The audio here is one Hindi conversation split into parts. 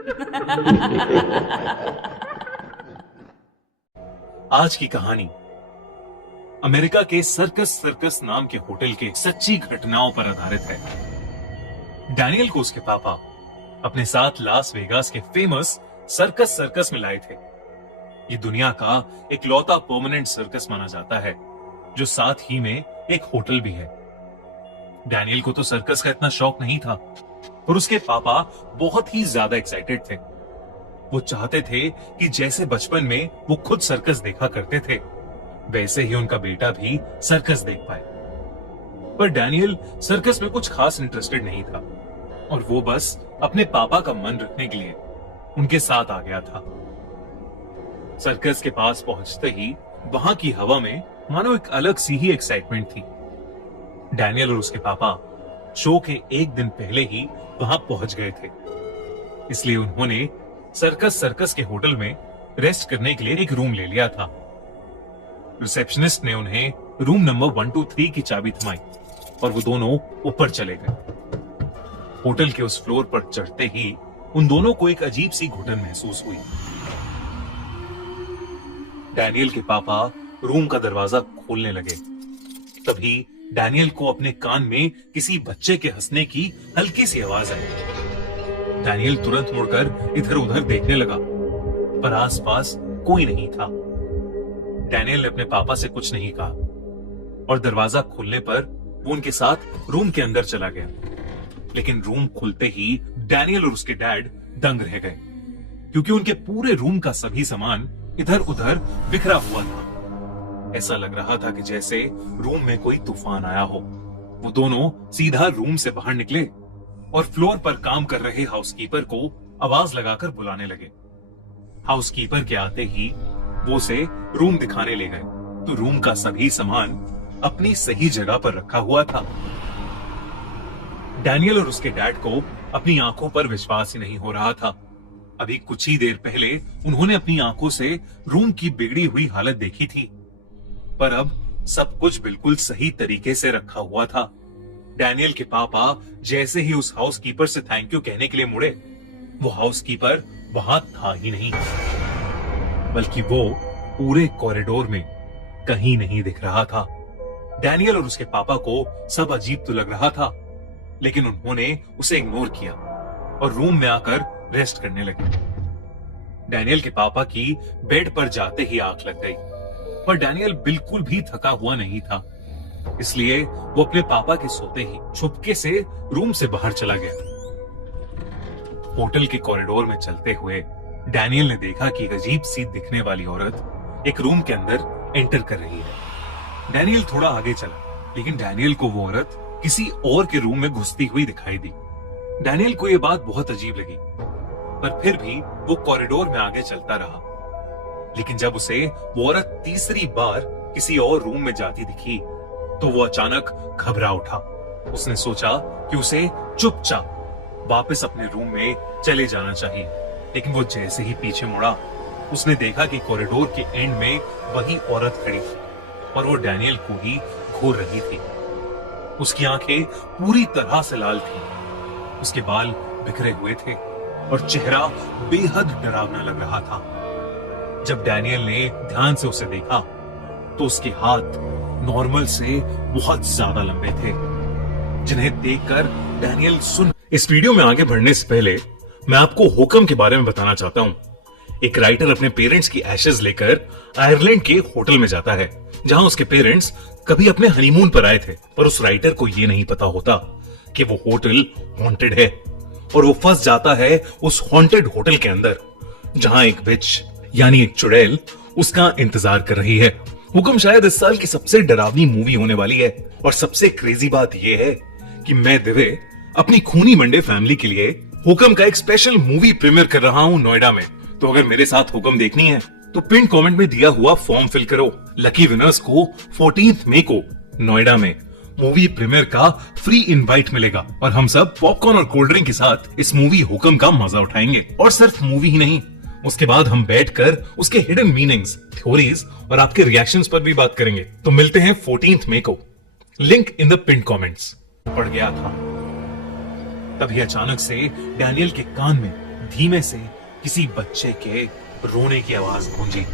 आज की कहानी अमेरिका के सर्कस सर्कस नाम के होटल के सच्ची घटनाओं पर आधारित है। डैनियल को उसके पापा अपने साथ लास वेगास के फेमस सर्कस सर्कस में लाए थे। ये दुनिया का इकलौता परमानेंट सर्कस माना जाता है, जो साथ ही में एक होटल भी है। डैनियल को तो सर्कस का इतना शौक नहीं था, पर उसके पापा बहुत ही ज्यादा एक्साइटेड थे। वो चाहते थे कि जैसे बचपन में वो खुद सर्कस देखा करते थे, वैसे ही उनका बेटा भी सर्कस देख पाए। पर डैनियल सर्कस में कुछ खास इंटरेस्टेड नहीं था और वो बस अपने पापा का मन रखने के लिए उनके साथ आ गया था। सर्कस के पास पहुंचते ही वहां की हवा में मानो एक अलग सी ही एक्साइटमेंट थी। डैनियल और उसके पापा शो के एक दिन पहले ही वहां पहुंच गए थे, इसलिए उन्होंने सर्कस के होटल में रेस्ट करने के लिए एक रूम ले लिया था। रिसेप्शनिस्ट ने उन्हें रूम नंबर 123 की चाबी थमाई और वो दोनों ऊपर चले गए। होटल के उस फ्लोर पर चढ़ते ही उन दोनों को एक अजीब सी घुटन महसूस हुई। डैनियल के पापा रूम का दरवाजा खोलने लगे। तभी डैनियल को अपने कान में किसी बच्चे के हंसने की हल्की सी आवाज आई। डैनियल तुरंत मुड़कर इधर उधर देखने लगा, पर आसपास कोई नहीं था। डैनियल ने अपने पापा से कुछ नहीं कहा और दरवाजा खुलने पर वो उनके साथ रूम के अंदर चला गया। लेकिन रूम खुलते ही डैनियल और उसके डैड दंग रह गए, क्योंकि उनके पूरे रूम का सभी सामान इधर उधर बिखरा हुआ था। ऐसा लग रहा था कि जैसे रूम में कोई तूफान आया हो। वो दोनों सीधा रूम से बाहर निकले और फ्लोर पर काम कर रहे हाउसकीपर को आवाज लगाकर बुलाने लगे। हाउसकीपर के आते ही वो उसे रूम दिखाने ले गए, तो रूम का सभी सामान अपनी सही जगह पर रखा हुआ था। डैनियल और उसके डैड को अपनी आंखों पर विश्वास ही नहीं हो रहा था। अभी कुछ ही देर पहले उन्होंने अपनी आंखों से रूम की बिगड़ी हुई हालत देखी थी, पर अब सब कुछ बिल्कुल सही तरीके से रखा हुआ था। डैनियल के पापा जैसे ही उस हाउसकीपर से थैंक यू कहने के लिए मुड़े, वो हाउसकीपर वहां था ही नहीं, बल्कि वो पूरे कॉरिडोर में कहीं नहीं दिख रहा था। डैनियल और उसके पापा को सब अजीब तो लग रहा था, लेकिन उन्होंने उसे इग्नोर किया और रूम में आकर रेस्ट करने लगे। डैनियल के पापा की बेड पर जाते ही आंख लग गई, पर डैनियल बिल्कुल भी थका हुआ नहीं था, इसलिए वो अपने पापा के सोते ही छुपके से रूम से बाहर चला गया। होटल के कॉरिडोर में चलते हुए डैनियल ने देखा कि एक अजीब सी दिखने वाली औरत एक रूम के अंदर एंटर कर रही है। डैनियल थोड़ा आगे चला, लेकिन डैनियल को वो औरत किसी और के रूम में घुसती हुई दिखाई दी। डैनियल को ये बात बहुत अजीब लगी, पर फिर भी वो कॉरिडोर में आगे चलता रहा। लेकिन जब उसे वो औरत तीसरी बार किसी और रूम में जाती दिखी, तो वो अचानक घबरा उठा। उसने सोचा कि उसे चुपचाप वापस अपने रूम में चले जाना चाहिए, लेकिन वो जैसे ही पीछे मुड़ा, उसने देखा कि कॉरिडोर के एंड में वही औरत खड़ी थी और वो डैनियल को ही घूर रही थी। उसकी आंखें पूरी तरह से लाल थीं, उसके बाल बिखरे हुए थे और चेहरा बेहद डरावना लग रहा था। जब डैनियल ने ध्यान से उसे देखा, तो उसके हाथ नॉर्मल से बहुत ज्यादा लंबे थे, जिन्हें देखकर डैनियल सुन। इस वीडियो में आगे बढ़ने से पहले मैं आपको हुकम के बारे में बताना चाहता हूं। एक राइटर अपने पेरेंट्स की एशेज लेकर आयरलैंड के होटल में जाता है, जहां उसके पेरेंट्स कभी अपने हनीमून पर आए थे, पर उस राइटर को यह नहीं पता होता कि वो होटल हॉन्टेड है, और वो फंस जाता है उस हॉन्टेड होटल के अंदर, जहां एक विच यानी एक चुड़ैल उसका इंतजार कर रही है। हुकम शायद इस साल की सबसे डरावनी मूवी होने वाली है, और सबसे क्रेजी बात यह है कि मैं दिव्य अपनी खूनी मंडे फैमिली के लिए हुकम का एक स्पेशल मूवी प्रीमियर कर रहा हूं नोएडा में। तो अगर मेरे साथ हुकम देखनी है तो पिन कमेंट में दिया हुआ फॉर्म फिल करो। लकी विनर्स को 14 मई को नोएडा में मूवी प्रीमियर का फ्री इनवाइट मिलेगा, और हम सब पॉपकॉर्न और कोल्ड ड्रिंक के साथ इस मूवी हुकम का मजा उठाएंगे। और सिर्फ मूवी ही नहीं, उसके बाद हम बैठकर उसके हिडन मीनिंग्स, थ्योरीज और आपके रिएक्शंस पर भी बात करेंगे। तो मिलते हैं 14 मई को। Link in the pin comments. पड़ गया था। तभी अचानक से डैनियल के कान में धीमे से किसी बच्चे के रोने की आवाज गूंजी।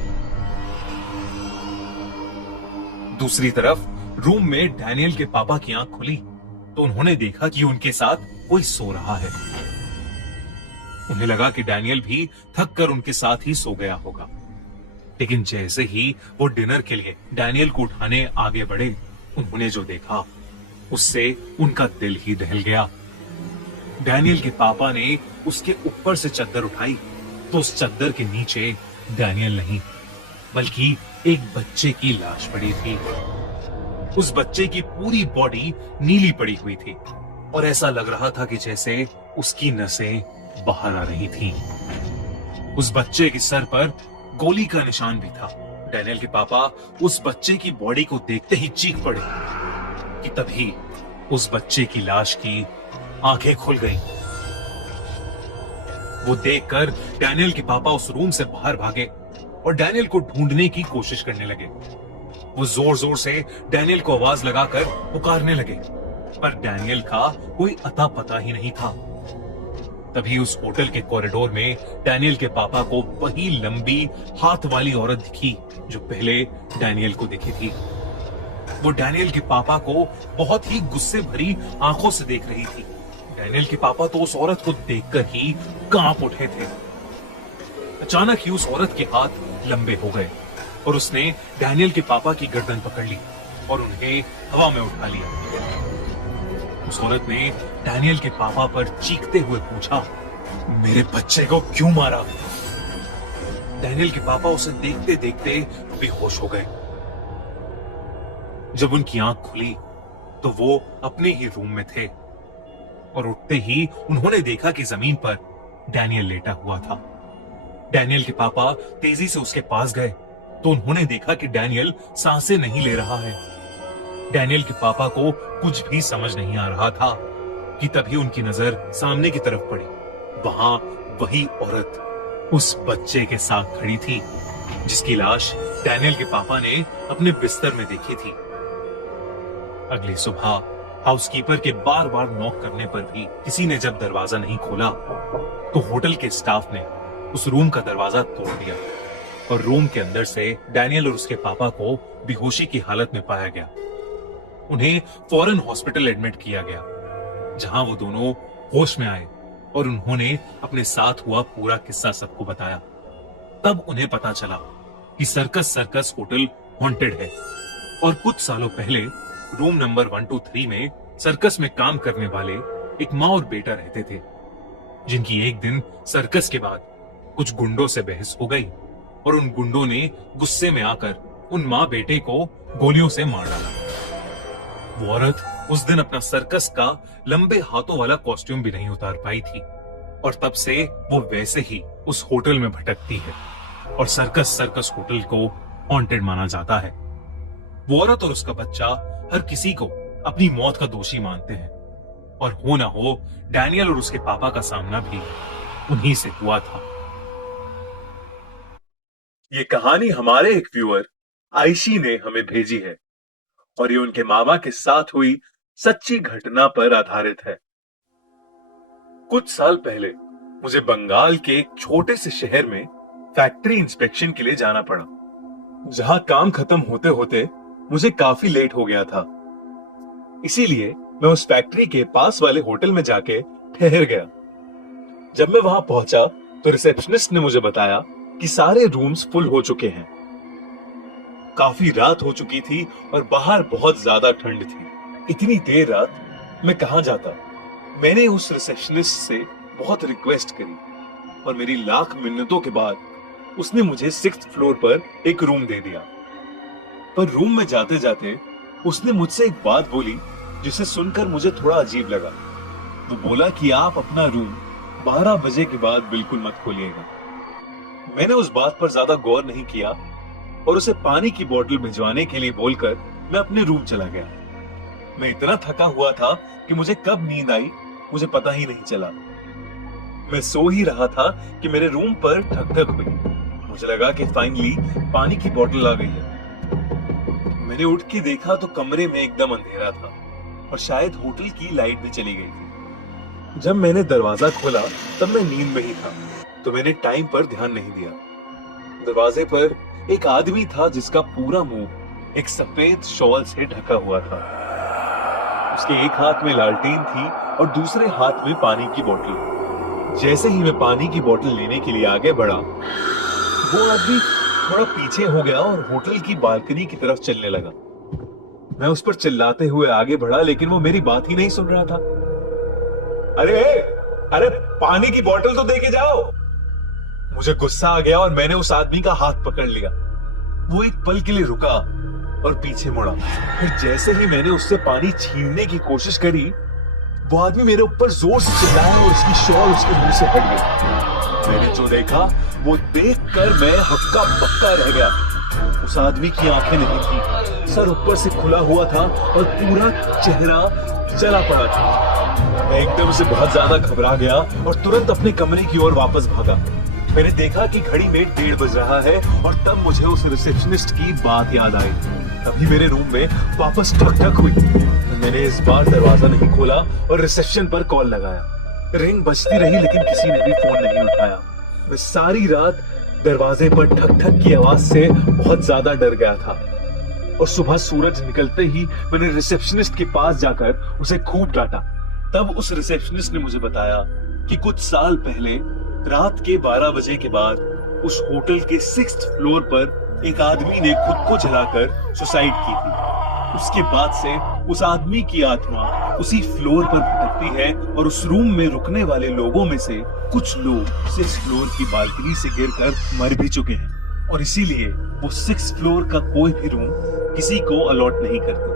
दूसरी तरफ रूम में डैनियल के पापा की आंख खुली तो उन्होंने देखा कि उनके साथ कोई सो रहा है। उन्हें लगा कि डैनियल भी थक कर उनके साथ ही सो गया होगा, लेकिन जैसे ही वो डिनर के लिए डैनियल को उठाने आगे बढ़े, उन्होंने जो देखा उससे उनका दिल ही दहल गया। डैनियल के पापा ने उसके ऊपर से चद्दर उठाई तो उस चद्दर के नीचे डैनियल नहीं बल्कि एक बच्चे की लाश पड़ी थी। उस बच्चे की पूरी बॉडी नीली पड़ी हुई थी और ऐसा लग रहा था कि जैसे उसकी नसें बाहर आ रही थी। उस बच्चे के सर पर गोली का निशान भी था। डैनियल के पापा उस बच्चे की बॉडी को देखते ही चीख पड़े कि तभी उस बच्चे की लाश की आंखें खुल गईं। वो देखकर डैनियल के पापा उस रूम से बाहर भागे और डैनियल को ढूंढने की कोशिश करने लगे। वो जोर जोर से डैनियल को आवाज लगाकर पुकारने लगे, पर डैनियल का कोई अता पता ही नहीं था। तभी उस होटल के कॉरिडोर में डैनियल के पापा को वही लंबी हाथ वाली औरत दिखी जो पहले डैनियल को दिखी थी। वो डैनियल के पापा को बहुत ही गुस्से भरी आंखों से देख रही थी। डैनियल के पापा तो उस औरत को देखकर ही कांप उठे थे। अचानक ही उस औरत के हाथ लंबे हो गए और उसने डैनियल के पापा की गर्दन पकड़ ली और उन्हें हवा में उठा लिया। उस औरत ने डैनियल के पापा पर चीखते हुए पूछा, मेरे बच्चे को क्यों मारा? डैनियल के पापा उसे देखते देखते बेहोश हो गए। जब उनकी आंख खुली तो वो अपने ही रूम में थे और उठते ही उन्होंने देखा कि जमीन पर डैनियल लेटा हुआ था। डैनियल के पापा तेजी से उसके पास गए तो उन्होंने देखा कि डैनियल सांसें नहीं ले रहा है। डैनियल के पापा को कुछ भी समझ नहीं आ रहा था कि तभी उनकी नजर सामने की तरफ पड़ी। वहां वही औरत उस बच्चे के साथ खड़ी थी जिसकी लाश डैनियल के पापा ने अपने बिस्तर में देखी थी। अगली सुबह हाउसकीपर के बार बार नॉक करने पर भी किसी ने जब दरवाजा नहीं खोला तो होटल के स्टाफ ने उस रूम का दरवाजा तोड़ दिया और रूम के अंदर से डैनियल और उसके पापा को बेहोशी की हालत में पाया गया। उन्हें फौरन हॉस्पिटल एडमिट किया गया, जहां वो दोनों होश में आए और उन्होंने अपने साथ हुआ पूरा किस्सा सबको बताया। तब उन्हें पता चला कि सर्कस होटल हॉन्टेड है और कुछ सालों पहले रूम नंबर 123 में सर्कस में काम करने वाले एक माँ और बेटा रहते थे, जिनकी एक दिन सर्कस के बाद कुछ गुंडों से बहस हो गई और उन गुंडों ने गुस्से में आकर उन माँ बेटे को गोलियों से मार डाला। वो औरत उस दिन अपना सर्कस का लंबे हाथों वाला कॉस्ट्यूम भी नहीं उतार पाई थी और तब से वो वैसे ही उस होटल में भटकती है और सर्कस होटल को हॉन्टेड माना जाता है। वो औरत और उसका बच्चा हर किसी को अपनी मौत का दोषी मानते हैं और हो ना हो डैनियल और उसके पापा का सामना भी उन्हीं से हुआ था। ये कहानी हमारे एक व्यूअर आयशी ने हमें भेजी है और ये उनके मामा के साथ हुई सच्ची घटना पर आधारित है। कुछ साल पहले मुझे बंगाल के एक छोटे से शहर में फैक्ट्री इंस्पेक्शन के लिए जाना पड़ा, जहां काम खत्म होते होते मुझे काफी लेट हो गया था। इसीलिए मैं उस फैक्ट्री के पास वाले होटल में जाके ठहर गया। जब मैं वहां पहुंचा तो रिसेप्शनिस्ट ने मुझे बताया कि सारे रूम्स फुल हो चुके हैं। काफी रात हो चुकी थी और बाहर बहुत ज्यादा ठंड थी। इतनी देर रात मैं कहां जाता। मैंने उस रिसेप्शनिस्ट से बहुत रिक्वेस्ट करी और मेरी लाख मिन्नतों के बाद उसने मुझे 6th फ्लोर पर एक रूम दे दिया। पर रूम में जाते जाते उसने मुझसे एक बात बोली जिसे सुनकर मुझे थोड़ा अजीब लगा। वो बोला कि आप अपना रूम 12 बजे के बाद बिल्कुल मत खोलिएगा। मैंने उस बात पर ज्यादा गौर नहीं किया और उसे पानी की बोतल भिजवाने के लिए बोलकर मैं अपने रूम चला गया। मैं इतना थका हुआ था कि मुझे कब नींद आई मुझे पता ही नहीं चला। मैं सो ही रहा था कि मेरे रूम पर ठक ठक हुई। मुझे लगा कि फाइनली पानी की बोतल आ गई है। मैंने उठ के देखा तो कमरे में एकदम अंधेरा था और शायद होटल की लाइट भी चली गई थी। जब मैंने दरवाजा खोला तब मैं नींद में ही था, तो मैंने टाइम पर ध्यान नहीं दिया। दरवाजे पर एक आदमी था जिसका पूरा मुंह एक सफेद शॉल से ढका हुआ था। उसके एक हाथ में लालटेन थी और दूसरे हाथ में पानी की बोतल। जैसे ही मैं पानी की बोतल लेने के लिए आगे बढ़ा, वो आदमी थोड़ा पीछे हो गया और होटल की बालकनी की तरफ चलने लगा। मैं उस पर चिल्लाते हुए आगे बढ़ा, लेकिन वो मेरी बात ही नहीं सुन रहा था। अरे अरे, पानी की बोतल तो दे के जाओ। मुझे गुस्सा आ गया और मैंने उस आदमी का हाथ पकड़ लिया। वो एक पल के लिए रुका और पीछे मुड़ा। फिर जैसे ही मैंने उससे पानी छीनने की कोशिश करी, वो आदमी मेरे ऊपर जोर से चिल्लाया और उसकी शॉल उसके मुंह से हट गई। मैंने जो देखा वो देखकर मैं हक्का बक्का रह गया। उस आदमी की आंखें नहीं थी, सर ऊपर से खुला हुआ था और पूरा चेहरा जला पड़ा था। मैं एकदम से बहुत ज्यादा घबरा गया और तुरंत अपने कमरे की ओर वापस भागा। मैंने देखा कि घड़ी में 1:30 बज रहा है और तब मुझे उस रिसेप्शनिस्ट की बात याद आई। तभी मेरे रूम में वापस ठक ठक हुई। मैंने इस बार दरवाजा नहीं खोला और रिसेप्शन पर कॉल लगाया। रिंग बजती रही लेकिन किसी ने भी फोन नहीं उठाया। मैं सारी रात दरवाजे पर ठक ठक की आवाज से बहुत ज्यादा डर गया था और सुबह सूरज निकलते ही मैंने रिसेप्शनिस्ट के पास जाकर उसे खूब डांटा। तब उस रिसेप्शनिस्ट ने मुझे बताया कि कुछ साल पहले रात के 12 बजे के बाद उस होटल के 6th फ्लोर पर एक आदमी ने खुद को जलाकर सुसाइड की थी। उसके बाद से उस आदमी की आत्मा उसी फ्लोर पर भटकती है और उस रूम में रुकने वाले लोगों में से कुछ लोग 6th फ्लोर की बालकनी से गिरकर मर भी चुके हैं और इसीलिए वो 6th फ्लोर का कोई भी रूम किसी को अलॉट नहीं करते।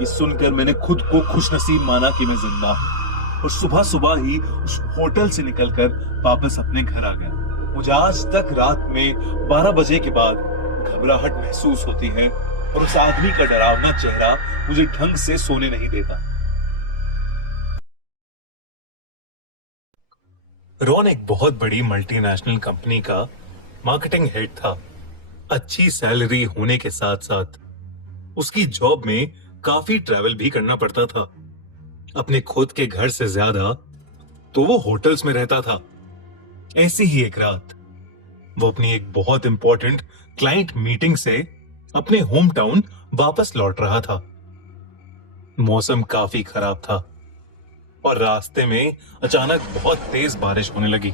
ये सुनकर मैंने खुद को खुशनसीब माना कि मैं जिंदा हूँ और सुबह सुबह ही उस होटल से निकलकर वापस अपने घर आ गया। मुझे आज तक रात में 12 बजे के बाद घबराहट महसूस होती है और उस आदमी का डरावना चेहरा मुझे ढंग से सोने नहीं देता। रॉन एक बहुत बड़ी मल्टीनेशनल कंपनी का मार्केटिंग हेड था। अच्छी सैलरी होने के साथ साथ उसकी जॉब में काफी ट्रैवल भी करना पड़ता था। अपने खुद के घर से ज्यादा तो वो होटल्स में रहता था। ऐसी ही एक रात वो अपनी एक बहुत इंपॉर्टेंट क्लाइंट मीटिंग से अपने होम टाउन वापस लौट रहा था। मौसम काफी खराब था और रास्ते में अचानक बहुत तेज बारिश होने लगी।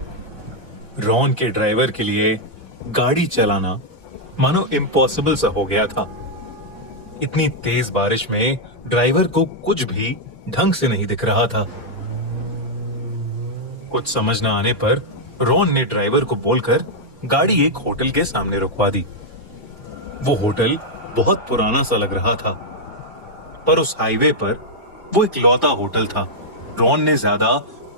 रॉन के ड्राइवर के लिए गाड़ी चलाना मानो इम्पॉसिबल सा हो गया था। इतनी तेज बारिश में ड्राइवर को कुछ भी ढंग से नहीं दिख रहा था। कुछ समझ न आने पर रॉन ने ड्राइवर को बोलकर गाड़ी एक होटल के सामने रुकवा दी। वो होटल बहुत पुराना सा लग रहा था, पर उस हाईवे पर वो एक लौता होटल था। रॉन ने ज्यादा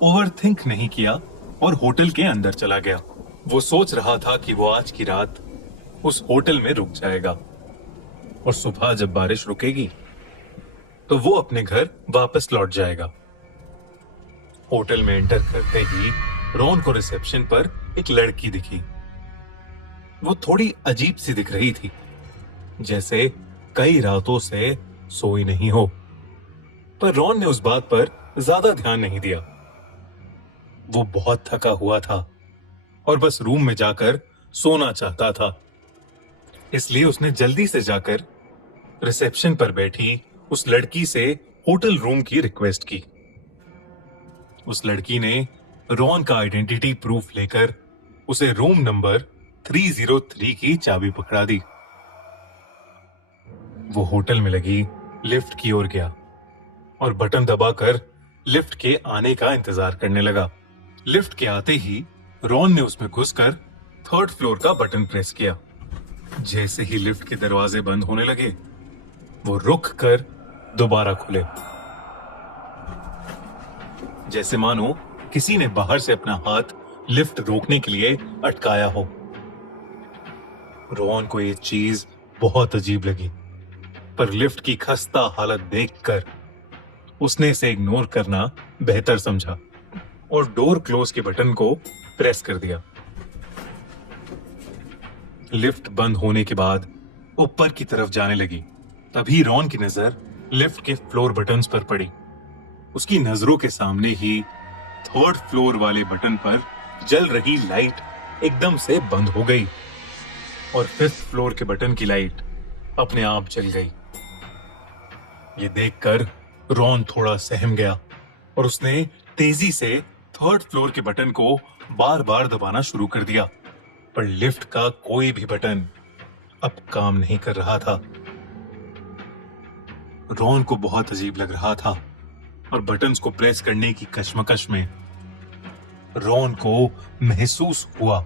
ओवरथिंक नहीं किया और होटल के अंदर चला गया। वो सोच रहा था कि वो आज की रात उस होटल में रुक जाएगा और सुबह जब बारिश रुकेगी तो वो अपने घर वापस लौट जाएगा। होटल में एंटर करते ही रॉन को रिसेप्शन पर एक लड़की दिखी। वो थोड़ी अजीब सी दिख रही थी, जैसे कई रातों से सोई नहीं हो। पर रॉन ने उस बात पर ज्यादा ध्यान नहीं दिया। वो बहुत थका हुआ था और बस रूम में जाकर सोना चाहता था। इसलिए उसने जल्दी से जाकर रिसेप्शन पर बैठी उस लड़की से होटल रूम की रिक्वेस्ट की। उस लड़की ने रॉन का आइडेंटिटी प्रूफ लेकर उसे रूम नंबर 303 की चाबी पकड़ा दी। वो होटल में लगी लिफ्ट की ओर गया और बटन दबाकर लिफ्ट के आने का इंतजार करने लगा। लिफ्ट के आते ही रॉन ने उसमें घुसकर 3rd फ्लोर का बटन प्रेस किया। जैसे ही लिफ्ट के दरवाजे बंद होने लगे, वो रुक कर दोबारा खुले, जैसे मानो किसी ने बाहर से अपना हाथ लिफ्ट रोकने के लिए अटकाया हो। रॉन को ये चीज बहुत अजीब लगी, पर लिफ्ट की खस्ता हालत देखकर उसने इसे इग्नोर करना बेहतर समझा और डोर क्लोज के बटन को प्रेस कर दिया। लिफ्ट बंद होने के बाद ऊपर की तरफ जाने लगी। तभी रॉन की नजर लिफ्ट के फ्लोर बटन्स पर पड़ी। उसकी नजरों के सामने ही थर्ड फ्लोर वाले बटन पर जल रही लाइट एकदम से बंद हो गई और फिफ्थ फ्लोर के बटन की लाइट अपने आप जल गई। ये देखकर रॉन थोड़ा सहम गया और उसने तेजी से थर्ड फ्लोर के बटन को बार बार दबाना शुरू कर दिया, पर लिफ्ट का कोई भी बटन अब काम नहीं कर रहा था। रॉन को बहुत अजीब लग रहा था और बटन्स को प्रेस करने की कश्मकश में रॉन को महसूस हुआ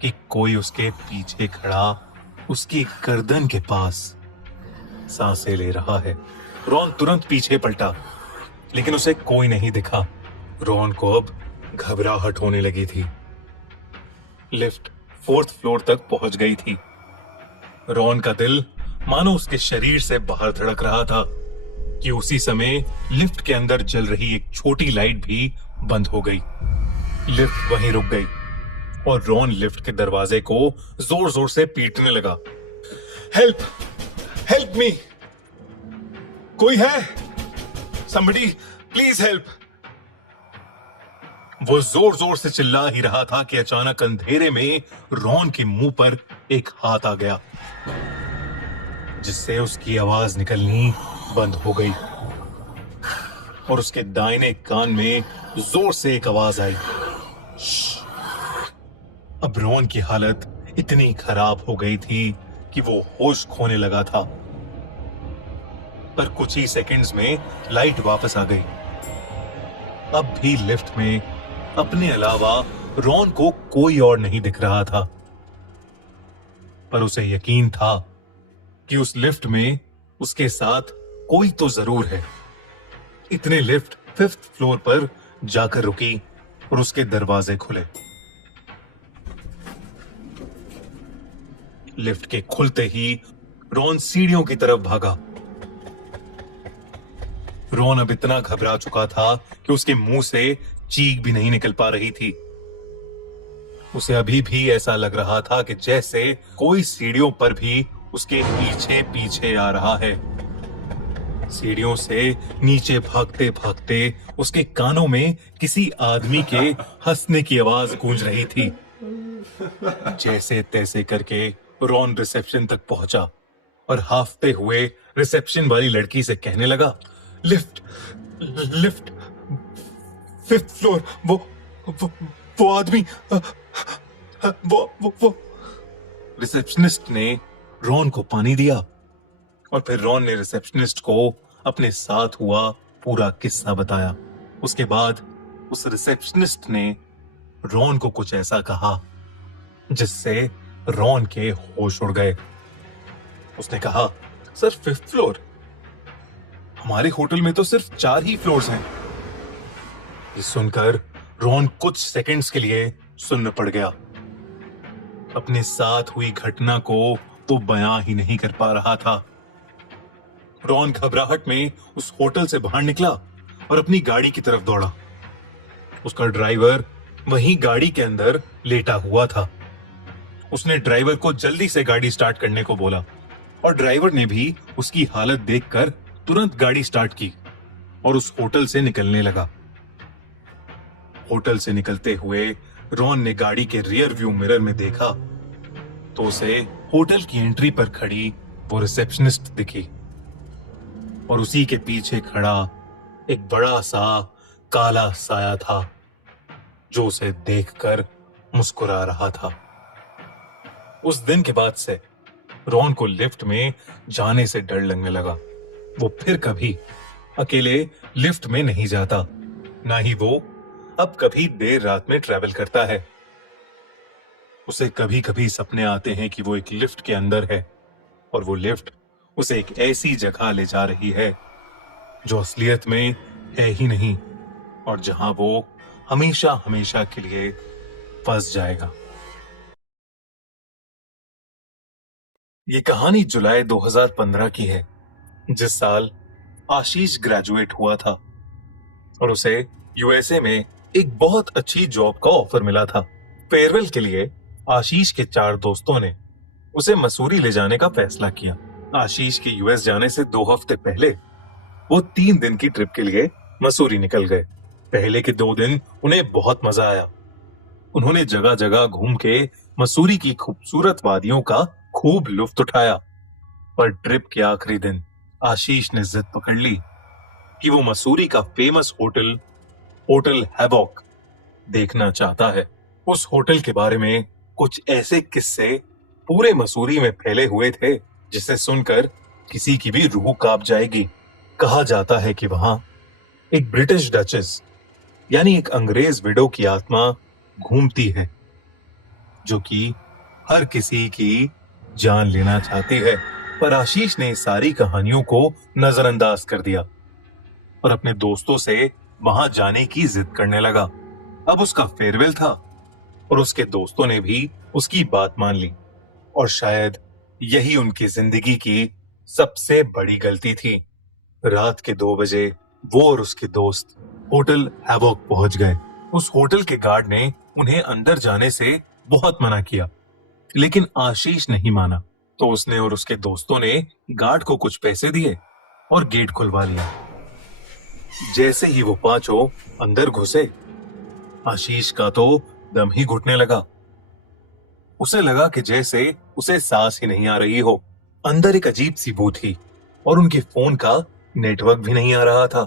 कि कोई उसके पीछे खड़ा उसकी गर्दन के पास सांसें ले रहा है। रॉन तुरंत पीछे पलटा, लेकिन उसे कोई नहीं दिखा। रॉन को अब घबराहट होने लगी थी। लिफ्ट फोर्थ फ्लोर तक पहुंच गई थी। रॉन का दिल मानो उसके शरीर से बाहर धड़क रहा था कि उसी समय लिफ्ट के अंदर जल रही एक छोटी लाइट भी बंद हो गई। लिफ्ट वहीं रुक गई और रॉन लिफ्ट के दरवाजे को जोर जोर से पीटने लगा। हेल्प, हेल्प मी, कोई है? Somebody please help. वो जोर जोर से चिल्ला ही रहा था कि अचानक अंधेरे में रॉन के मुंह पर एक हाथ आ गया, जिससे उसकी आवाज निकलनी बंद हो गई और उसके दाहिने कान में जोर से एक आवाज आई। अब रॉन की हालत इतनी खराब हो गई थी कि वो होश खोने लगा था, पर कुछ ही सेकंड्स में लाइट वापस आ गई। अब भी लिफ्ट में अपने अलावा रॉन को कोई और नहीं दिख रहा था, पर उसे यकीन था कि उस लिफ्ट में उसके साथ कोई तो जरूर है। इतने लिफ्ट फिफ्थ फ्लोर पर जाकर रुकी और उसके दरवाजे खुले। लिफ्ट के खुलते ही रॉन सीढ़ियों की तरफ भागा। रॉन अब इतना घबरा चुका था कि उसके मुंह से चीख भी नहीं निकल पा रही थी। उसे अभी भी ऐसा लग रहा था कि जैसे कोई सीढ़ियों पर भी उसके पीछे पीछे आ रहा है। सीढ़ियों से नीचे भागते भागते उसके कानों में किसी आदमी के हंसने की आवाज गूंज रही थी। जैसे तैसे करके रॉन रिसेप्शन तक पहुंचा और हाफते हुए रिसेप्शन वाली लड़की से कहने लगा, लिफ्ट, लिफ्ट, फिफ्थ फ्लोर, वो आदमी, वो। रिसेप्शनिस्ट ने रॉन को पानी दिया और फिर रॉन ने रिसेप्शनिस्ट को अपने साथ हुआ पूरा किस्सा बताया। उसके बाद उस रिसेप्शनिस्ट ने रॉन को कुछ ऐसा कहा जिससे रॉन के होश उड़ गए। उसने कहा, सर फिफ्थ फ्लोर? हमारे होटल में तो सिर्फ 4 ही फ्लोर्स हैं। ये सुनकर रॉन कुछ सेकंड्स के लिए सुन्न पड़ गया। अपने साथ हुई घटना को वो बयां ही नहीं कर पा रहा था। रॉन घबराहट में उस होटल से बाहर निकला और अपनी गाड़ी की तरफ दौड़ा। उसका ड्राइवर वहीं गाड़ी के अंदर लेटा हुआ था। उसने ड्राइवर को जल्दी से गाड़ी स्टार्ट करने को बोला और ड्राइवर ने भी उसकी हालत देखकर तुरंत गाड़ी स्टार्ट की और उस होटल से निकलने लगा। होटल से निकलते हुए रॉन ने गाड़ी के रियर व्यू मिरर में देखा तो उसे होटल की एंट्री पर खड़ी वो रिसेप्शनिस्ट दिखी और उसी के पीछे खड़ा एक बड़ा सा काला साया था जो उसे देखकर मुस्कुरा रहा था। उस दिन के बाद से रॉन को लिफ्ट में जाने से डर लगने लगा। वो फिर कभी अकेले लिफ्ट में नहीं जाता, ना ही वो अब कभी देर रात में ट्रैवल करता है। उसे कभी कभी सपने आते हैं कि वो एक लिफ्ट के अंदर है और वो लिफ्ट उसे एक ऐसी जगह ले जा रही है जो असलियत में है ही नहीं और जहां वो हमेशा हमेशा के लिए फंस जाएगा। ये कहानी जुलाई 2015 की है, जिस साल आशीष ग्रेजुएट हुआ था और उसे यूएसए में एक बहुत अच्छी जॉब का ऑफर मिला था। फेयरवेल के लिए आशीष के 4 दोस्तों ने उसे मसूरी ले जाने का फैसला किया। आशीष के यूएस जाने से 2 हफ्ते पहले वो 3 दिन की ट्रिप के लिए मसूरी निकल गए। पहले के 2 दिन उन्हें बहुत मजा आया। उन्होंने जगह जगह घूम के मसूरी की खूबसूरत वादियों का खूब लुत्फ उठाया। पर ट्रिप के आखिरी दिन आशीष ने जिद पकड़ ली कि वो मसूरी का फेमस होटल होटल हैवॉक देखना चाहता है। उस होटल के बारे में कुछ ऐसे किस्से पूरे मसूरी में फैले हुए थे जिसे सुनकर किसी की भी रूह कांप जाएगी। कहा जाता है कि वहां एक ब्रिटिश डचेस यानी एक अंग्रेज विडो की आत्मा घूमती है जो कि हर किसी की जान लेना चाहती है। पर आशीष ने इस सारी कहानियों को नजरअंदाज कर दिया और अपने दोस्तों से वहां जाने की जिद करने लगा। अब उसका फेयरवेल था और उसके दोस्तों ने भी उसकी बात मान ली और शायद यही उनकी जिंदगी की सबसे बड़ी गलती थी। रात के 2 बजे वो और उसके दोस्त होटल हैवॉक पहुंच गए। उस होटल के गार्ड ने उन्हें अंदर जाने से बहुत मना किया, लेकिन आशीष नहीं माना। तो उसने और उसके दोस्तों ने गार्ड को कुछ पैसे दिए और गेट खुलवा लिया। जैसे ही वो पांचों अंदर घुसे, आशीष का तो दम ही घुटने लगा। उसे लगा कि जैसे उसे सांस ही नहीं आ रही हो। अंदर एक अजीब सी बू थी और उनके फोन का नेटवर्क भी नहीं आ रहा था।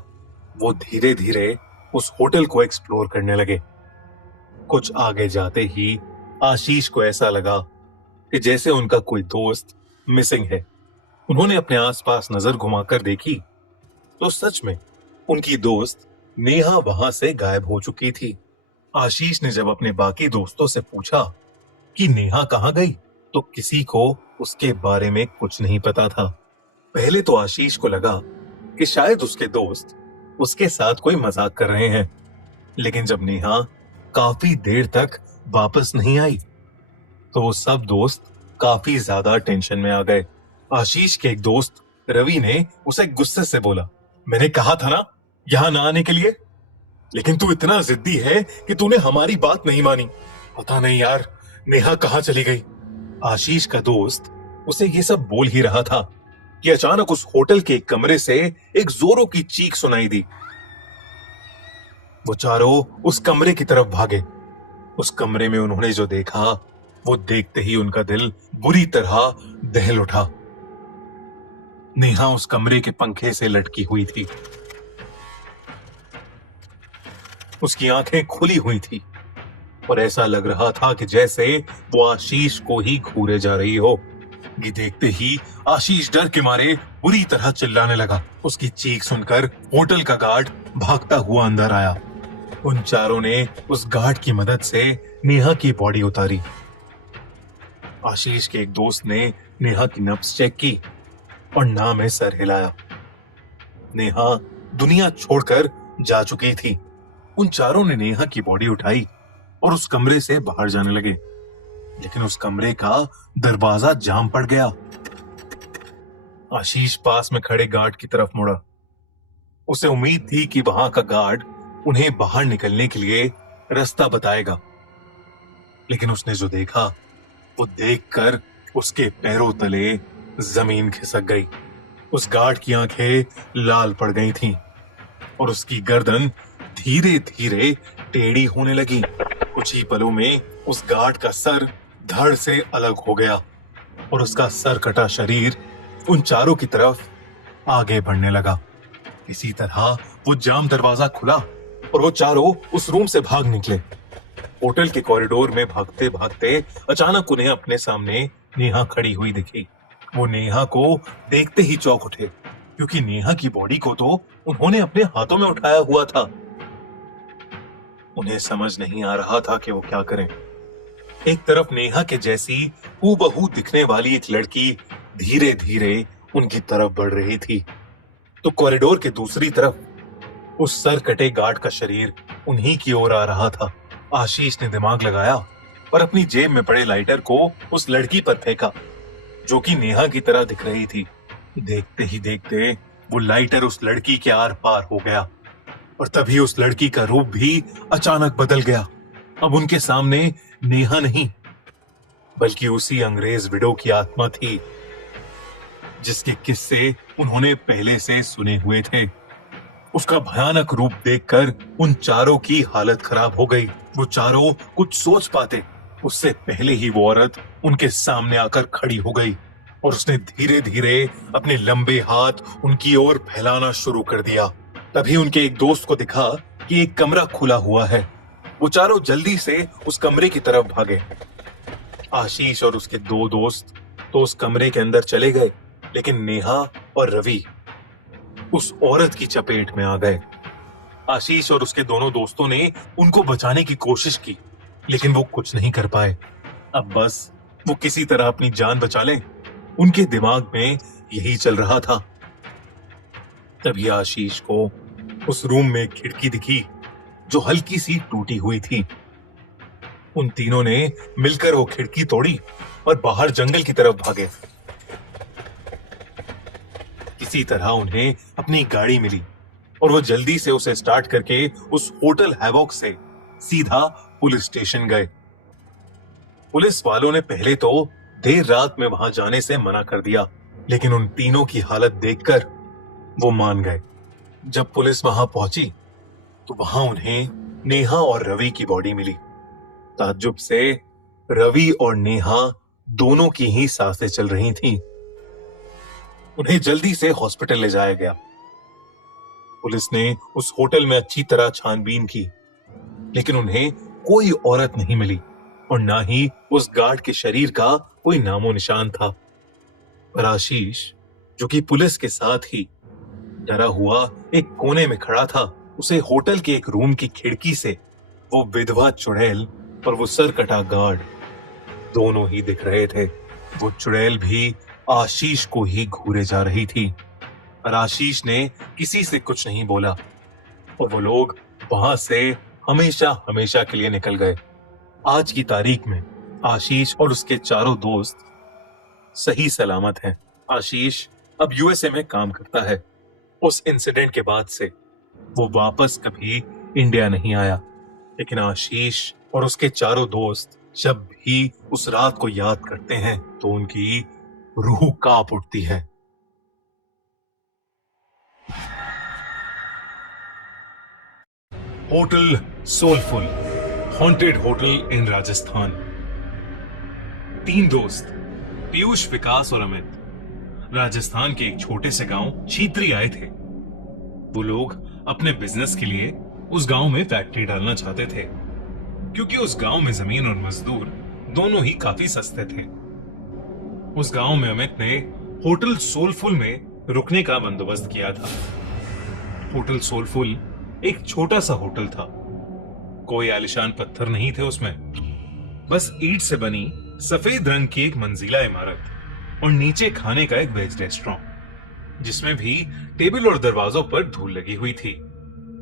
वो धीरे धीरे उस होटल को एक्सप्लोर करने लगे। कुछ आगे जाते ही आशीष को ऐसा लगा कि जैसे उनका कोई दोस्त मिसिंग है। उन्होंने अपने आसपास नजर घुमाकर देखी तो सच में उनकी दोस्त नेहा वहां से गायब हो चुकी थी। आशीष ने जब अपने बाकी दोस्तों से पूछा कि नेहा कहाँ गई, तो किसी को उसके बारे में कुछ नहीं पता था। पहले तो आशीष को लगा कि शायद उसके दोस्त उसके साथ कोई मजाक कर रहे हैं, लेकिन जब नेहा काफी देर तक वापस नहीं आई तो वो सब दोस्त काफी ज्यादा टेंशन में आ गए। आशीष के एक दोस्त रवि ने उसे गुस्से से बोला, मैंने कहा था ना यहां ना आने के लिए, लेकिन तू इतना जिद्दी है कि तूने हमारी बात नहीं मानी। पता नहीं यार नेहा कहाँ चली गई। आशीष का दोस्त उसे ये सब बोल ही रहा था कि अचानक उस होटल के एक कमरे से एक जोरों की चीख सुनाई दी। वो चारों उस कमरे की तरफ भागे। उस कमरे में उन्होंने जो देखा वो देखते ही उनका दिल बुरी तरह दहल उठा। नेहा उस कमरे के पंखे से लटकी हुई थी। उसकी आंखें खुली हुई थी और ऐसा लग रहा था कि जैसे वो आशीष को ही घूरे जा रही हो। ये देखते ही आशीष डर के मारे बुरी तरह चिल्लाने लगा। उसकी चीख सुनकर होटल का गार्ड भागता हुआ अंदर आया। उन चारों ने उस गार्ड की मदद से नेहा की बॉडी उतारी। आशीष के एक दोस्त ने नेहा की नब्ज चेक की और ना में सर हिलाया। नेहा दुनिया छोड़कर जा चुकी थी। उन चारों ने नेहा की बॉडी उठाई और उस कमरे से बाहर जाने लगे, लेकिन उस कमरे का दरवाजा जाम पड़ गया। आशीष पास में खड़े गार्ड की तरफ मुड़ा। उसे उम्मीद थी कि वहां का गार्ड उन्हें बाहर निकलने के लिए रास्ता बताएगा, लेकिन उसने जो देखा वो देखकर उसके पैरों तले जमीन खिसक गई। उस गार्ड की आंखें लाल पड़ गई थीं और उसकी गर्दन धीरे धीरे टेढ़ी होने लगी। कुछ ही पलों में उस गार्ड का सर धड़ से अलग हो गया और उसका सर कटा शरीर उन चारों की तरफ आगे बढ़ने लगा। इसी तरह वो जाम दरवाजा खुला और वो चारों उस रूम से भाग निकले। होटल के कॉरिडोर में भागते भागते अचानक उन्हें अपने सामने नेहा खड़ी हुई दिखी। वो नेहा को देखते ही चौंक उठे, क्योंकि नेहा की बॉडी को तो उन्होंने अपने हाथों में उठाया हुआ था। उन्हें समझ नहीं आ रहा था कि वो क्या करें। एक तरफ नेहा के जैसी हूबहू दिखने वाली एक लड़की धीरे धीरे उनकी तरफ बढ़ रही थी, तो कॉरिडोर के दूसरी तरफ उस सर कटे गार्ड का शरीर उन्हीं की ओर आ रहा था। आशीष ने दिमाग लगाया और अपनी जेब में पड़े लाइटर को उस लड़की पर फेंका, जो कि नेहा की तरह दिख रही थी। देखते ही देखते वो लाइटर उस लड़की के आर पार हो गया और तभी उस लड़की का रूप भी अचानक बदल गया। अब उनके सामने नेहा नहीं, बल्कि उसी अंग्रेज विडो की आत्मा थी, जिसके किस्से उन्होंने पहले से सुने हुए थे। उसका भयानक रूप देखकर उन चारों की हालत खराब हो गई। वो चारों कुछ सोच पाते उससे पहले ही वो औरत उनके सामने आकर खड़ी हो गई और उसने धीरे धीरे अपने लंबे हाथ उनकी ओर फैलाना शुरू कर दिया। तभी उनके एक दोस्त को दिखा कि एक कमरा खुला हुआ है। वो चारों जल्दी से उस कमरे की तरफ भागे। आशीष और उसके दो दोस्त तो उस कमरे के अंदर चले गए, लेकिन नेहा और रवि उस औरत की चपेट में आ गए। आशीष और उसके दोनों दोस्तों ने उनको बचाने की कोशिश की, लेकिन वो कुछ नहीं कर पाए। अब बस वो किसी तरह अपनी जान बचा लें, उनके दिमाग में यही चल रहा था। तभी आशीष को उस रूम में एक खिड़की दिखी जो हल्की सी टूटी हुई थी। उन तीनों ने मिलकर वो खिड़की तोड़ी और बाहर जंगल की तरफ भागे। किसी तरह उन्हें अपनी गाड़ी मिली और वो जल्दी से उसे स्टार्ट करके उस होटल हैवॉक से सीधा पुलिस स्टेशन गए। पुलिस वालों ने पहले तो देर रात में वहां जाने से मना कर दिया, लेकिन उन तीनों की हालत देखकर वो मान गए। जब पुलिस वहां पहुंची तो वहां उन्हें नेहा और रवि की बॉडी मिली। ताज्जुब से रवि और नेहा दोनों की ही सांसें चल रही थीं। उन्हें जल्दी से हॉस्पिटल ले जाया गया। पुलिस ने उस होटल में अच्छी तरह छानबीन की, लेकिन उन्हें कोई औरत नहीं मिली और ना ही उस गार्ड के शरीर का कोई नामो निशान था। पर आशीष, जो कि पुलिस के साथ ही डरा हुआ एक कोने में खड़ा था, उसे होटल के एक रूम की खिड़की से वो विधवा चुड़ैल और वो सरकटा गार्ड दोनों ही दिख रहे थे। वो चुड़ैल भी आशीष को ही घूरे जा रही थी, पर आशीष ने किसी से कुछ नहीं बोला और वो लोग वहां से हमेशा हमेशा के लिए निकल गए। आज की तारीख में आशीष और उसके चारों दोस्त सही सलामत हैं। आशीष अब यूएसए में काम करता है। उस इंसिडेंट के बाद से वो वापस कभी इंडिया नहीं आया, लेकिन आशीष और उसके चारों दोस्त जब भी उस रात को याद करते हैं तो उनकी रूह कांप उठती है। Hotel soulful, haunted hotel in Rajasthan. तीन दोस्त पीयूष, विकास और अमित राजस्थान के एक छोटे से गांव छीत्री आए थे। वो लोग अपने बिजनेस के लिए उस गांव में फैक्ट्री डालना चाहते थे, क्योंकि उस गांव में जमीन और मजदूर दोनों ही काफी सस्ते थे। उस गांव में अमित ने होटल सोलफुल में रुकने का बंदोबस्त किया था। होटल सोलफुल एक छोटा सा होटल था। कोई आलिशान पत्थर नहीं थे उसमें, बस ईंट से बनी सफेद रंग की एक मंजिला इमारत और नीचे खाने का एक वेज रेस्टोरेंट, जिसमें भी टेबल और दरवाजों पर धूल लगी हुई थी,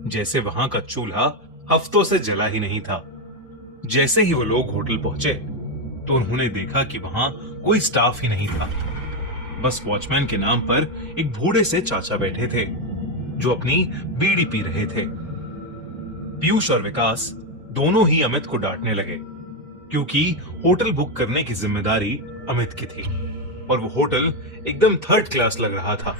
जैसे वहां का चूल्हा हफ्तों से जला ही नहीं था। जैसे ही वो लोग होटल पहुंचे तो उन्होंने देखा कि वहां कोई स्टाफ ही नहीं था। बस वॉचमैन के नाम पर एक बूढ़े से चाचा बैठे थे जो अपनी बीड़ी पी रहे थे। पीयूष और विकास दोनों ही अमित को डांटने लगे, क्योंकि होटल बुक करने की जिम्मेदारी अमित की थी और वो होटल एकदम थर्ड क्लास लग रहा था।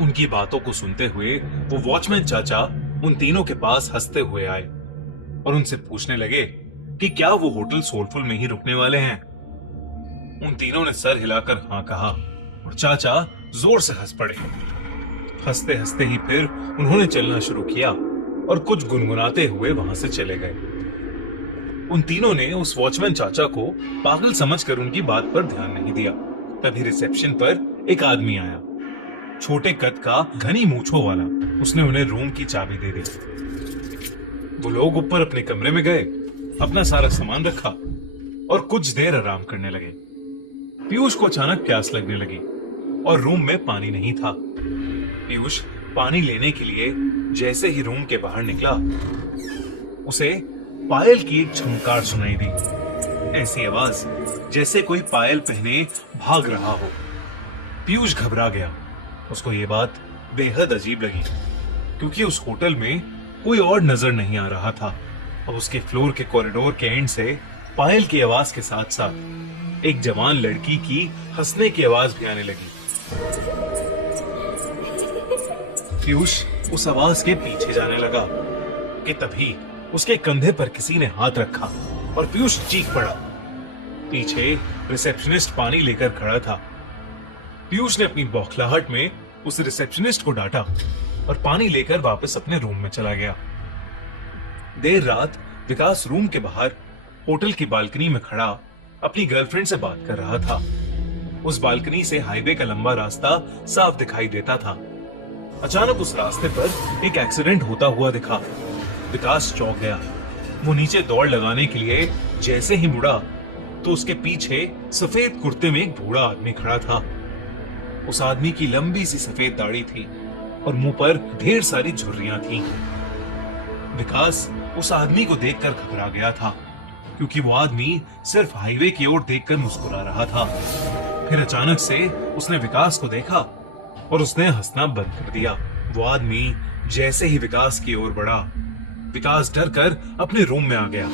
उनकी बातों को सुनते हुए वो वॉचमैन चाचा उन तीनों के पास हंसते हुए आए और उनसे पूछने लगे कि क्या वो होटल सोलफुल में ही रुकने वाले हैं। उन तीनों ने सर हिलाकर हाँ कहा और चाचा जोर से हंस पड़े। हंसते हंसते ही फिर उन्होंने चलना शुरू किया और कुछ गुनगुनाते हुए वहां से चले गए। उन तीनों ने उस वॉचमैन चाचा को पागल समझकर उनकी बात पर ध्यान नहीं दिया। तभी रिसेप्शन पर एक आदमी आया, छोटे कद का, घनी मूंछों वाला। उसने उन्हें रूम की चाबी दे दी। वो लोग ऊपर अपने कमरे में गए, अपना सारा सामान रखा और कुछ देर आराम करने लगे। पीयूष को अचानक प्यास लगने लगी और रूम में पानी नहीं था। पीयूष पानी लेने के लिए जैसे ही रूम के बाहर निकला, उसे पायल की एक झंकार सुनाई दी। ऐसी आवाज जैसे कोई पायल पहने भाग रहा हो। पीयूष घबरा गया। उसको ये बात बेहद अजीब लगी, क्योंकि उस होटल में कोई और नजर नहीं आ रहा था और उसके फ्लोर के कॉरिडोर के एंड से पायल की आवाज के साथ साथ एक जवान लड़की की हंसने की आवाज भी आने लगी। पीयूष उस आवाज के पीछे जाने लगा कि तभी उसके कंधे पर किसी ने हाथ रखा और पीयूष चीख पड़ा। पीछे रिसेप्शनिस्ट पानी लेकर खड़ा था। पीयूष ने अपनी बौखलाहट में उस रिसेप्शनिस्ट को डांटा और पानी लेकर वापस अपने रूम में चला गया। देर रात विकास रूम के बाहर होटल की बालकनी में खड़ा अपनी गर्लफ्रेंड से बात कर रहा था। उस बालकनी से हाईवे का लंबा रास्ता साफ दिखाई देता था। अचानक उस रास्ते पर एक एक्सीडेंट होता हुआ दिखा। विकास चौंक गया। वो नीचे दौड़ लगाने के लिए जैसे ही मुड़ा तो उसके पीछे सफेद कुर्ते में एक बूढ़ा आदमी खड़ा था। उस आदमी की लंबी सी सफेद दाढ़ी थी और मुंह पर ढेर सारी झुर्रियां थीं। विकास उस आदमी को देखकर घबरा गया था क्योंकि वो आदमी सिर्फ हाईवे की ओर देखकर मुस्कुरा रहा था। फिर अचानक से उसने विकास को देखा और उसने हंसना बंद कर दिया। वो आदमी जैसे ही विकास की ओर बढ़ा, विकास डरकर अपने रूम में आ गया।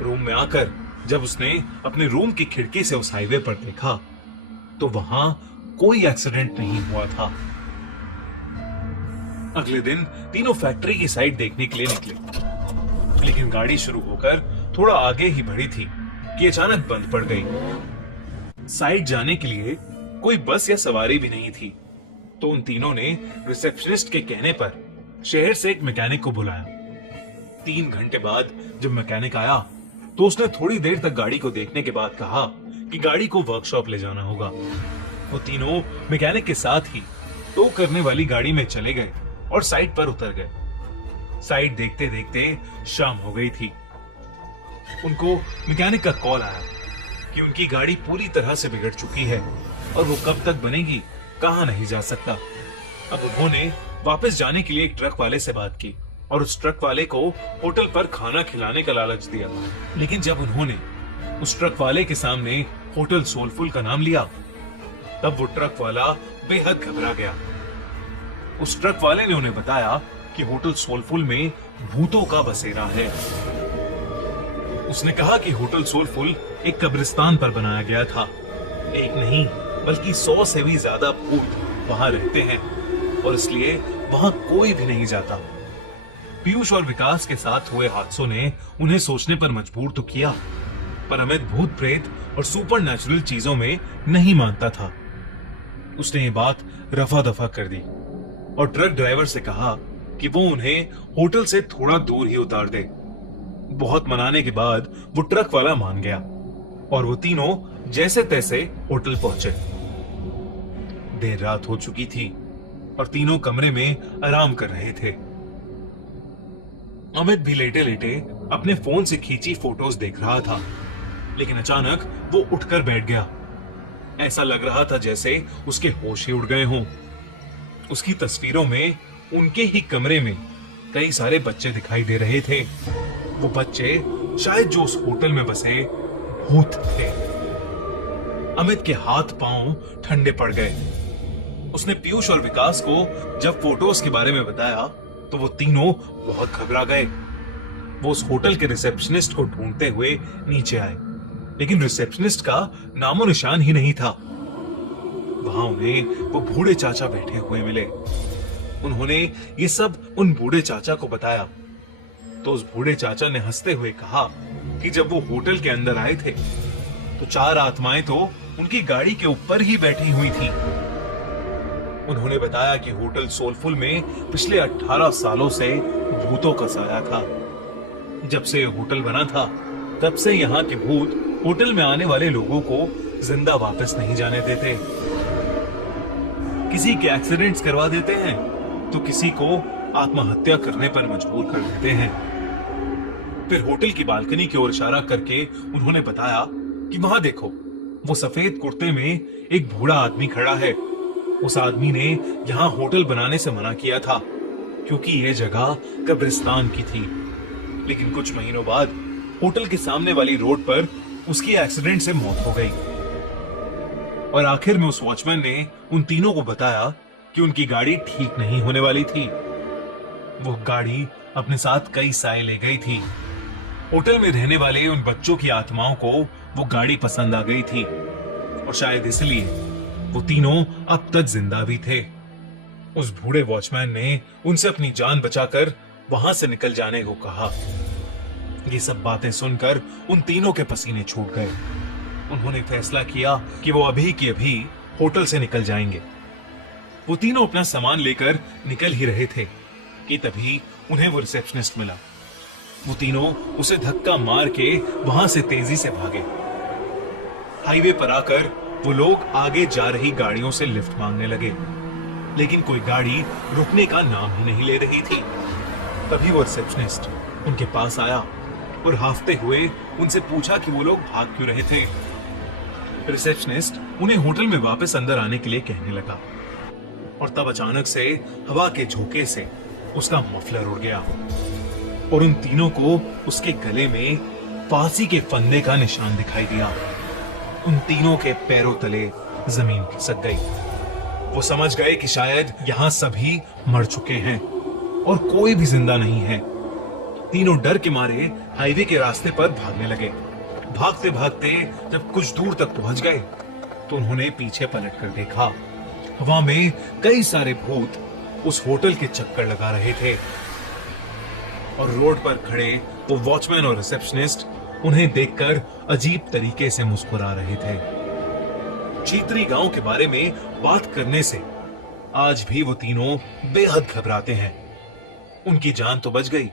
रूम में आकर जब उसने अपने रूम की खिड़की से उस हाईवे पर देखा तो वहां कोई एक्सीडेंट नहीं हुआ था। अगले दिन तीनों फैक्ट्री की साइट देखने के लिए निकले, लेकिन गाड़ी शुरू होकर थोड़ा आगे ही बढ़ी थी कि अचानक बंद पड़ गई। साइट जाने के लिए कोई बस या सवारी भी नहीं थी, तो उन तीनों ने रिसेप्शनिस्ट के कहने पर शहर से एक मैकेनिक को बुलाया। 3 घंटे बाद जब मैकेनिक आया तो उसने थोड़ी देर तक गाड़ी को देखने के बाद कहा कि गाड़ी को वर्कशॉप ले जाना होगा। वो तीनों मैकेनिक के साथ ही टो करने वाली गाड़ी में चले गए और साइट पर उतर गए। साइट देखते देखते शाम हो गई थी। उनको मैकेनिक का कॉल आया कि उनकी गाड़ी पूरी तरह से बिगड़ चुकी है और वो कब तक बनेगी कहां नहीं जा सकता। अब उन्होंने वापस जाने के लिए एक ट्रक वाले से बात की और उस ट्रक वाले को होटल पर खाना खिलाने का लालच दिया। लेकिन जब उन्होंने उस ट्रक वाले के सामने होटल सोलफुल का नाम लिया तब वो ट्रक वाला बेहद घबरा गया। उस ट्रक वाले ने उन्हें बताया कि होटल सोलफुल में भूतों का बसेरा है। उसने कहा कि होटल सोलफुल एक कब्रिस्तान पर बनाया गया था। एक नहीं बल्कि 100 से भी ज्यादा भूत वहां रहते हैं और इसलिए वहां कोई भी नहीं जाता। पीयूष और विकास के साथ हुए हादसों ने उन्हें सोचने पर मजबूर तो किया, पर अमित भूत प्रेत और सुपर नेचुरल चीजों में नहीं मानता था। उसने ये बात रफा दफा कर दी और ट्रक ड्राइवर से कहा कि वो उन्हें होटल से थोड़ा दूर ही उतार दे। बहुत मनाने के बाद वो ट्रक वाला मान गया और वो तीनों जैसे तैसे होटल पहुंचे। देर रात हो चुकी थी और तीनों कमरे में आराम कर रहे थे। अमित भी लेटे लेटे अपने फोन से खींची फोटोज देख रहा था, लेकिन अचानक वो उठकर बैठ गया। ऐसा लग रहा था जैसे उसके होश ही उड़ गए हों। उसकी तस्वीरों में उनके ही कमरे में कई सारे बच्चे दिखाई दे रहे थे। वो बच्चे शायद जो उस होटल में बसे भूत थे। अमित के हाथ पांव ठंडे पड़ गए। उसने पीयूष और विकास को जब फोटोज के बारे में बताया तो वो तीनों बहुत घबरा गए। वो उस होटल के रिसेप्शनिस्ट को ढूंढते हुए नीचे आए, लेकिन रिसेप्शनिस्ट का नामो निशान ही नहीं था। वहां उन्हें वो बूढ़े चाचा बैठे हुए मिले। उन्होंने ये सब उन बूढ़े चाचा को बताया तो उस बूढ़े चाचा ने हंसते हुए कहा कि जब वो होटल के अंदर आए थे तो 4 आत्माएं तो उनकी गाड़ी के ऊपर ही बैठी हुई थी। उन्होंने बताया कि होटल सोलफुल में पिछले 18 सालों से भूतों का साया था। जब से होटल बना था तब से यहाँ के भूत होटल में आने वाले लोगों को जिंदा वापस नहीं जाने देते। किसी के एक्सीडेंट्स करवा देते हैं तो किसी को आत्महत्या करने पर मजबूर कर देते हैं। फिर होटल की बालकनी की ओर इशारा करके उन्होंने बताया कि वहां देखो, वो सफेद कुर्ते में एक बूढ़ा आदमी खड़ा है। उस आदमी ने यहाँ होटल बनाने से मना किया था क्योंकि यह जगह कब्रिस्तान की थी। लेकिन कुछ महीनों बाद होटल के सामने वाली रोड पर उसकी एक्सीडेंट से मौत हो गई और आखिर में उस वॉचमैन ने उन तीनों को बताया कि उनकी गाड़ी ठीक नहीं होने वाली थी। वो गाड़ी अपने साथ कई साए ले गई थी। होटल में रहने वाले उन बच्चों की आत्माओं को वो गाड़ी पसंद आ गई थी और शायद इसलिए वो तीनों अब तक जिंदा भी थे। उस बूढ़े वॉचमैन ने उनसे अपनी जान बचाकर वहां से निकल जाने को कहा। ये सब बातें सुनकर उन तीनों के पसीने छूट गए। उन्होंने फैसला किया कि वो अभी की अभी होटल से निकल जाएंगे। वो तीनों अपना सामान लेकर निकल ही रहे थे कि तभी उन्हें वो रिसेप्शनिस्ट मिला। वो तीनों उसे धक्का मार के वहां से तेजी से भागे। हाईवे पर आकर वो लोग आगे जा रही गाड़ियों से लिफ्ट मांगने लगे, लेकिन कोई गाड़ी रुकने का नाम ही नहीं ले रही थी। तभी वो रिसेप्शनिस्ट उनके पास आया और हाफते हुए उनसे पूछा कि वो लोग भाग क्यों रहे थे। रिसेप्शनिस्ट उन्हें होटल में वापस अंदर आने के लिए कहने लगा और तब अचानक से हवा के झोंके से उसका मफलर उड़ गया और उन तीनों को उसके गले में फांसी के फंदे का निशान दिखाई दिया। उन तीनों के पैरों तले जमीन खिसक गई। वो समझ गए कि शायद यहां सभी मर चुके हैं और कोई भी जिंदा नहीं है। तीनों डर के मारे हाईवे के रास्ते पर भागने लगे। भागते भागते जब कुछ दूर तक पहुंच गए तो उन्होंने पीछे पलट कर देखा। हवा में कई सारे भूत उस होटल के चक्कर लगा रहे थे और रोड पर खड़े वो वॉचमैन और रिसेप्शनिस्ट उन्हें देखकर अजीब तरीके से मुस्कुरा रहे थे। चीतरी गांव के बारे में बात करने से आज भी वो तीनों बेहद घबराते हैं। उनकी जान तो बच गई,